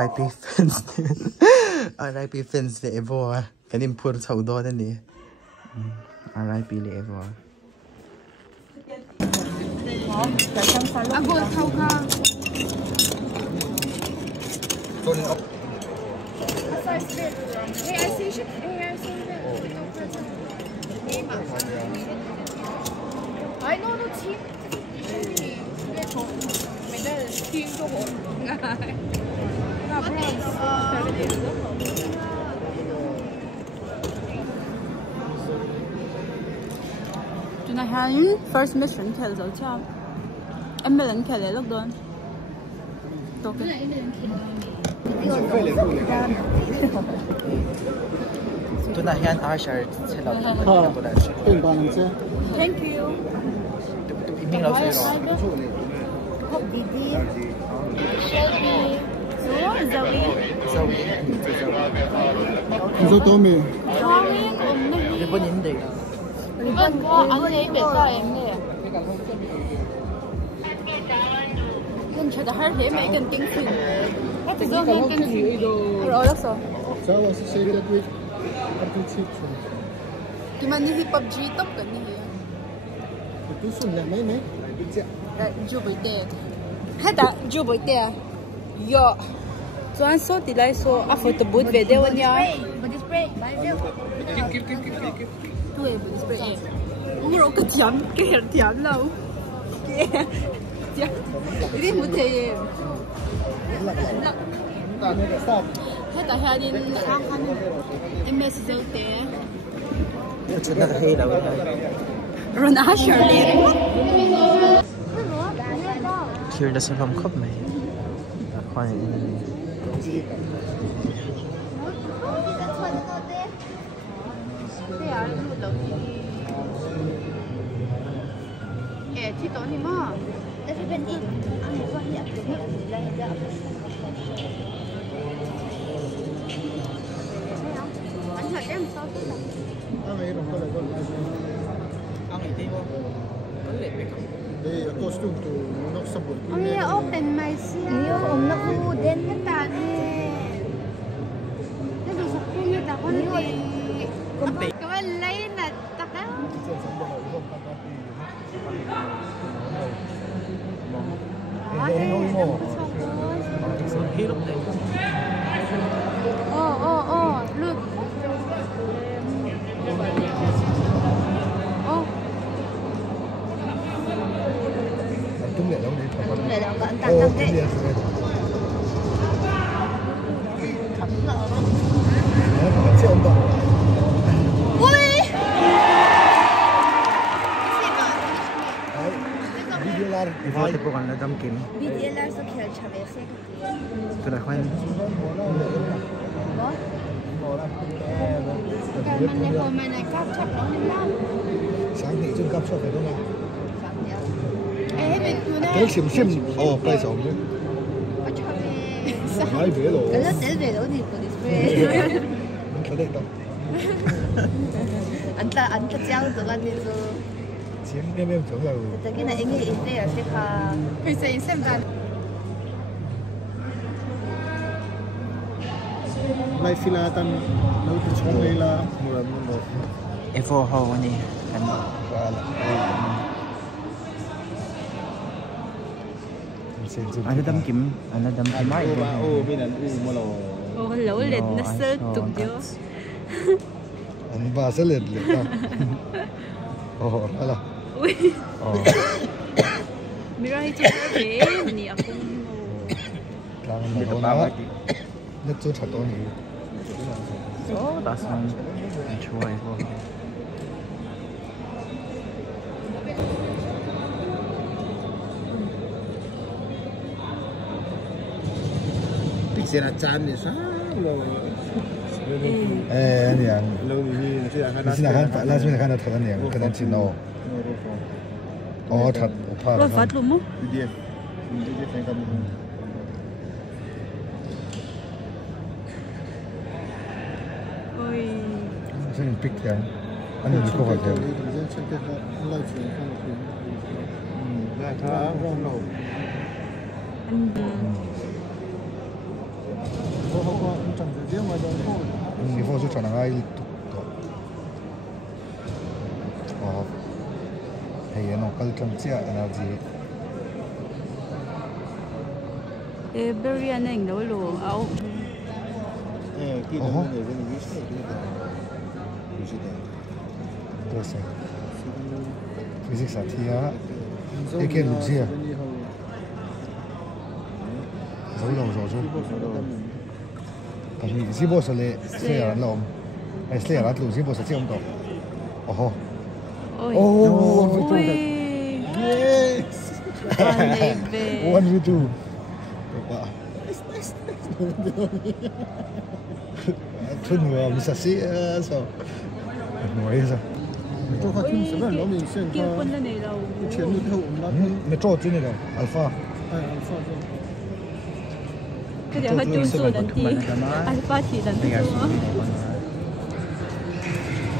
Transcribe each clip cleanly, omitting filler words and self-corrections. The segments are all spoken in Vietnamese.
RIP fans RIP fans về Evo cái niềm phun sầu đôi thế này RIP về Evo Ako thau ka. Hey, I see shit. Hey, I see that. I know the team. Cái chỗ mình đã team cho họ ngài. Chúng ta hãy first mission khéo dấu cho em mới lần khéo lấy lúc đó. Tốt cái. Chúng ta hiện Aisha sẽ làm một cái đó. Thank you. Mình lâu rồi. Hộp gì đi? Zoe. Zoe. 일본 인데. 이건 뭐 아무리 몇 이건 제가 할 힘에 이건 땡큐. 이건 땡큐. 어렸어. Sao sẽ say that with attitude? Nhưng mà như khi PUBG tốc cái này. Tôi xuân là mấy mấy. Chưa bởi tệ. Hết đã chưa bởi tệ. Yo. Doan số thì lại số à phải tập bút về đâu nhá. Body spray. Keep. Tôi bút spray. Ủa rồi cái hạt chấm đâu. Ini mudah. Hết tại hai đi khang em mẹ sẽ dâu té. Chúng ta hay đâu. Rồi nó Shirley. Here doesn't come cup mày. Khoan. Chị tối thì mà. Anh thật em sao thế nào? Ông ấy open my seal. Ông nó khu đến hết ta đi. Nó bị sập khu như ta con đi. Các bạn lấy là tắc á. Look. Tung lệ đâu đi. Tung lệ đâu còn tăng thế. Ivo tiếp bukan dalam game. BDLR so khéo chave se. Sudah khoan. Cái mình này mình này cáp chắc nó lên lắm. Sáng thị trên cắp cho phải không ạ? Ê, bên kia này. Cái xiêm bay sòng chứ. Có chave. Nói về rồi. Cái lớp đến về đó thì body spray. Có đấy đâu. Anh ta treo từ bên đi rồi. Chiếm em chỗ rồi. Cái này anh ấy để ở đây cả. Phải xem ra. Lai filatan lâu từ trong đây là một. Evo hầu này. Anh đâm kiếm máy. Ồ lỗ liệt nó sơ tục vô. Anh ba sẽ liệt ta. Ồ, đó là. Ui. Mirai cho thế nhỉ aku. Càng nó nhất chút thật tốt nhỉ. Oh, that's one. Enjoy Evo. Sẽ là chan thì sao rồi. Anh lâu thì là khăn thật anh nhỉ, cái này chỉ nó. Thật, thật. Rồi phát luôn không? Đi phải cầm. Ôi. Sẽ pick cái. Anh đi có phải cái. Anh 你放出场那个一堵堵。哦，係啊，我今朝知啊，energy。berry anh đâu luôn áo Tôi sẽ physics à thì á cái kia lục gì à dấu đầu rồi chứ tại vì gì bộ sẽ lệ sẽ là lồng hay sẽ là lục gì bộ sẽ chơi ông tổ oh ôi yes one with two thân người mình sẽ sao nói sao kia quân lên này đâu metro trên này đâu alpha cái điều hơi chun sủi đàn ti alpha thì đàn ti nữa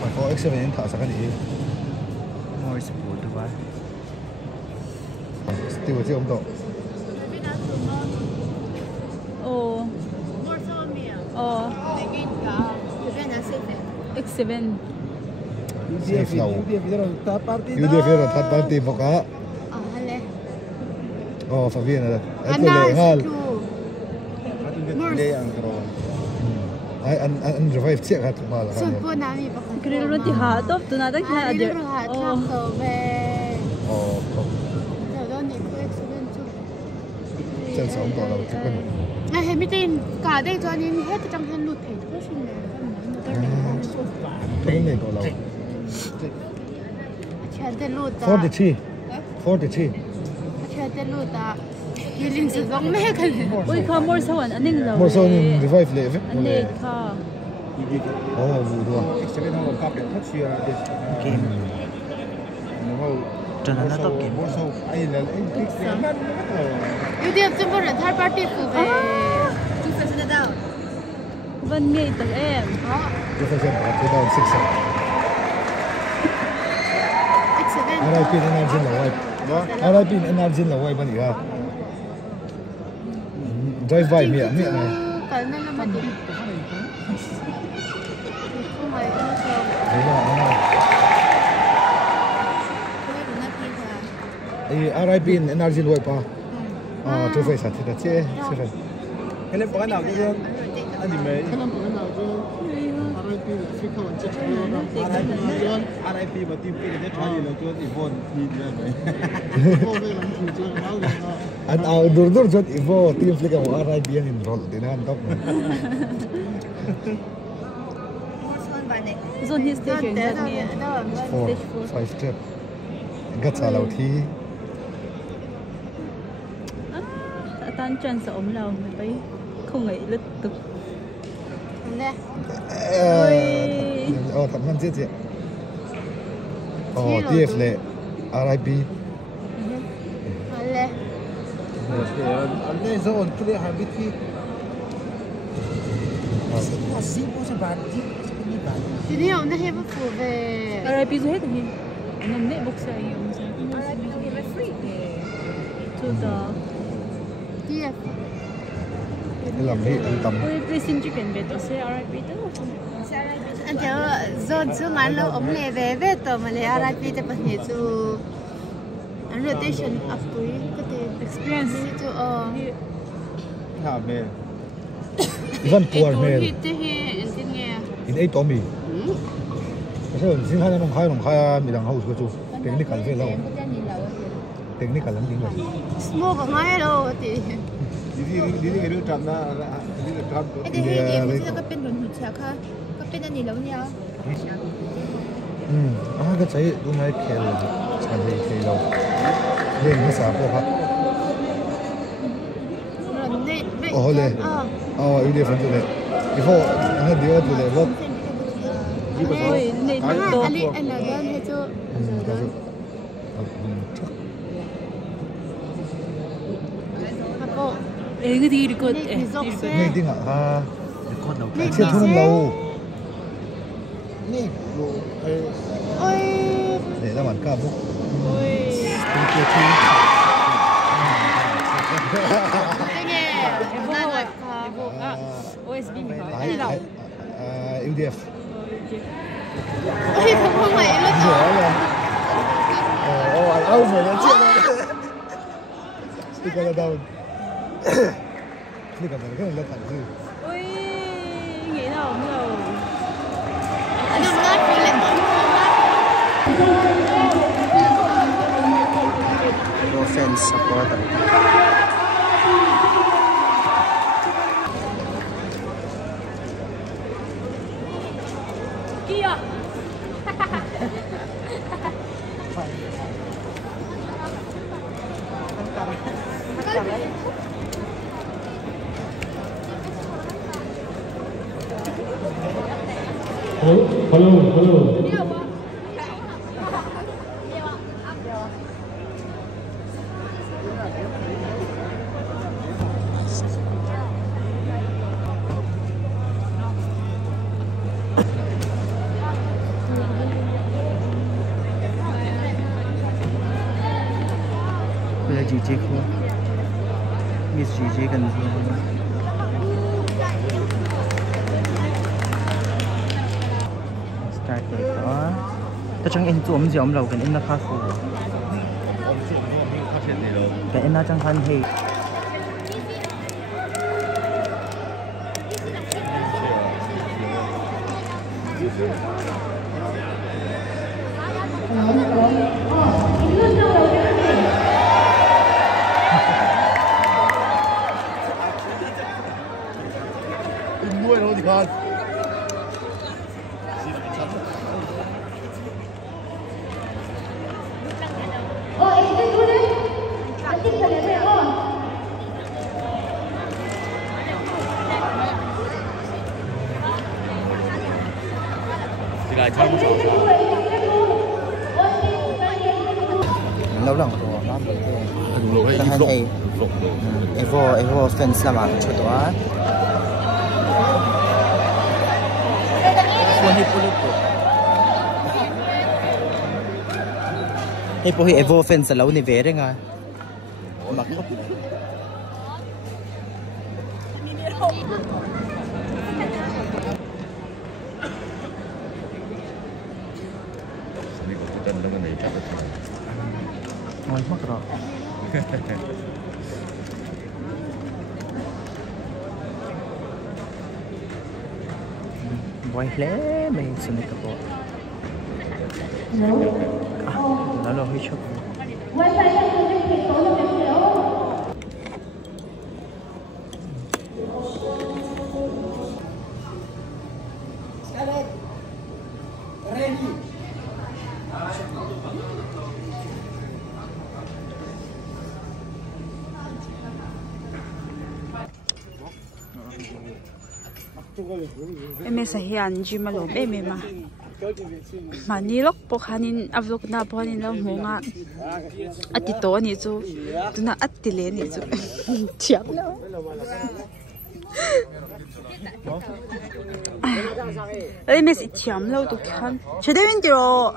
phải có excellent thả sang cái gì More support đúng không? tiêu chứ ông tổ X7 safe lâu UDF là thắt party một cá phải viên là anh tôi lệ ngal anh revive chiếc hạt mà là cái đó thì hạ top tụi nào đó hạ được chân sống tổ đầu chụp cái ai hay tin cả đây cho nên hết trong thân lụt thể thuốc xin cái này tổ đầu chuyện tên lụt 43 chuyện tên lụt thì linh sử dụng mấy cái ôi không mua sao anh nên là mua sao nên revive lệ vậy anh nên không vụ đua Game cho nên nó top game ưu tiên cho bọn third party phụ về chúng ta sẽ đâu Vân nghe từ em tôi phải xem cái đầu six RIP energy là quay RIP energy là quay bao nhiêu drive by miệng này cái này là mà gì không phải đấy là RIP energy quay pa tôi phải sản xuất chế phải cái này có nào chứ anh thì mấy RIP mà team kia để cho gì là cho thì vốn gì anh dur cho Evo team flick của RIP anh enroll đến anh top zone his station that me 4 5 step gắt sao lâu thì tan chân sợ ốm lâu mình phải không nghĩ lứt tục nè thật man chết chị TF lệ RIP nè anh đây zone kia habit ki thì đi ông nó hay bắt phụ về RIP hết rồi nằm nệm bốc xe ông sẽ RIP nó free to the TF cái làm gì anh tâm ôi xin chỉ cần về tổ xe RIP đó anh chờ zone số ngắn lâu ông này về tổ mà lấy RIP thì bắt nhảy chú anh rotation up cuối có thể experience chú hả về Ivan poor man in 8 Tommy 그래서 생각하는 가야 미랑 하고 그죠 technical về lâu technical lắm tiếng rồi smoke ngay đâu thì đi cái đứa trầm đó đi cái trầm cái gì vậy chứ có bên đường chả khá có bên anh gì lâu nhau cái trái đúng là kẹo chả gì kẹo lên cái sao có hả lệ yêu đi phân chỗ này before anh đi ở chỗ này vấp ôi này nó anh là đơn hay chưa cái gì được cơ ngay tiếng à con đầu chưa thôn lâu ôi để ra bản ca bút cái nghe UDF ôi thật không mày nó anh áo rồi nó chết rồi sticker nó down sticker nó cái thằng gì ui nghĩ nào không đâu anh đừng lát đi lại món no fans supporter kia hello bây giờ GG khô Miss GG cần gì start rồi đó ta chẳng in zoom gì ông lâu cái in nó khá khô cái in nó chẳng thân thì mua nó thì con thì lại thăm lâu lòng rồi nó bị tăng hay Evo fans là bạn cho đó hey po Evo fans lâu này về đấy ngay mặc khóc ngồi mất rồi quay lé mình xin được bộ đó là hơi chốc em sẽ hiện chỉ mà lốm em mà ní lúc bốc hanin avlog na bốc hanin lâu mong à ati to ni chú tu na ati le ni chú chém đâu em sẽ chém lâu tu khăn chơi đến chỗ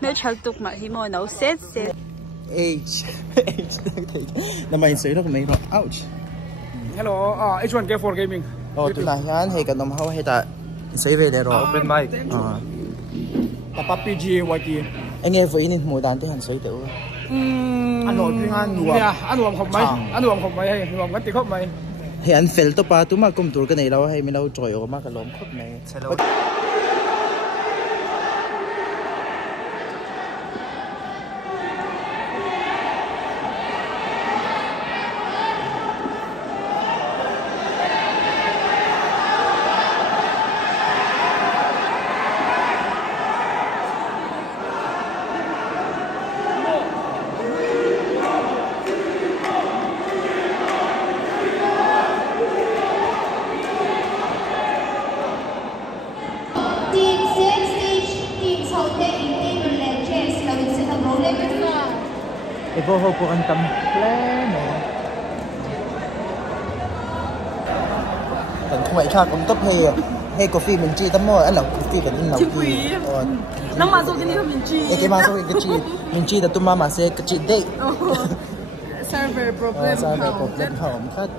nếu chặt tục mà thì mọi nấu xét H năm nay sấy nó cũng rồi ouch hello H1K4 Gaming tụi này hắn hay cả nông hậu hay ta sấy về đây rồi open mic tập PG YT anh nghe vậy nên mỗi đàn tới hắn sấy tiểu anh nói tiếng Anh nhiều à anh nói không mấy hay nói ngắn tiếng khóc mấy hay anh fail to pa tụi mà cùng tụi cái này đâu hay mình đâu trời ơi mà cái lom khóc này Evo ho po ang template tận không phải khác cũng tốt hay coffee mình chi tấm môi anh là coffee vẫn in nấu gì nó mà rồi cái này mình chi cái mà rồi cái chi mình chi là tụi mà sẽ cái chi đấy server problem ซาร์ผมเล่นหอมคัด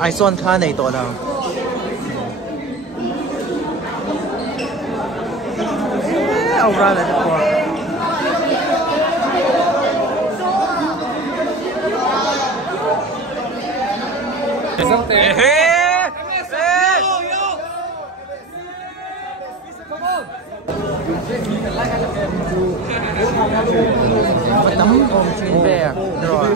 ไอส่วนค่าในตัวเราเอาraเลยดีกว่า tấm con chim bè rồi.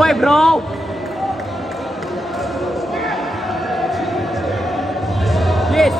Oi, bro! Yes!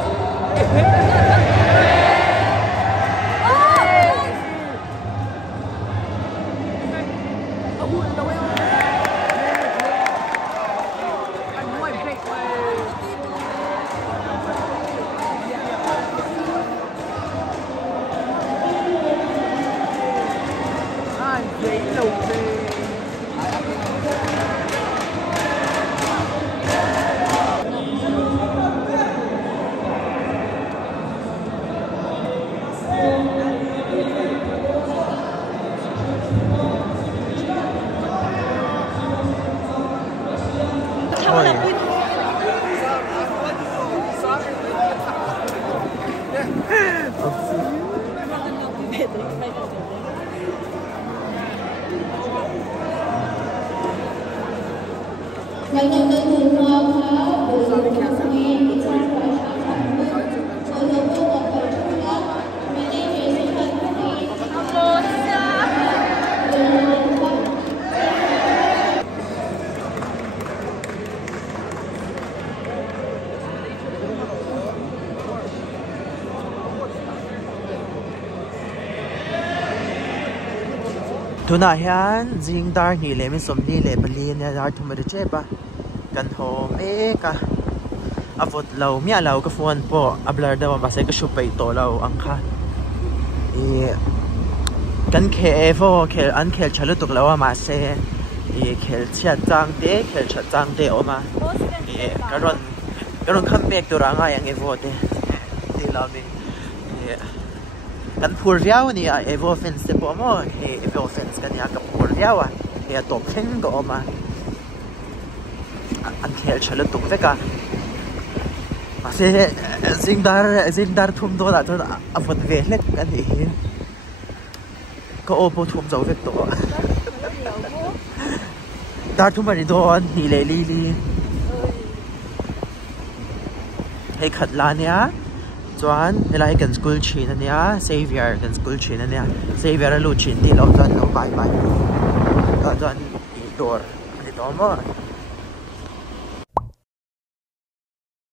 tuna hian jing dar ni le mi som ni le bali ne dar thum ri che pa kan ho me ka avot lo mi alo ka phone po ablar da ba se ka shupai to lo ang kha e kan khe evo khel an khel chalu tuk lawa ma se e khel chia chang te khel cha chang te oma e karon comeback to ranga yang evo te ti la mi e kan phur riau ni a evo fence te po mo he evo fence kan ya ka phur riau a he top theng go oma an khel chalu tuk ve ka ma se zingdar thum do da to avot ve lek kan ni có ô thum dấu vết tổ ta thum mà đi đó thì lấy li hay khát lá nhá choan hay là gần school chín nhá savior gần school chín nhá savior là lũ chín thì lâu choan lâu bye bye choan đi door đi đó mà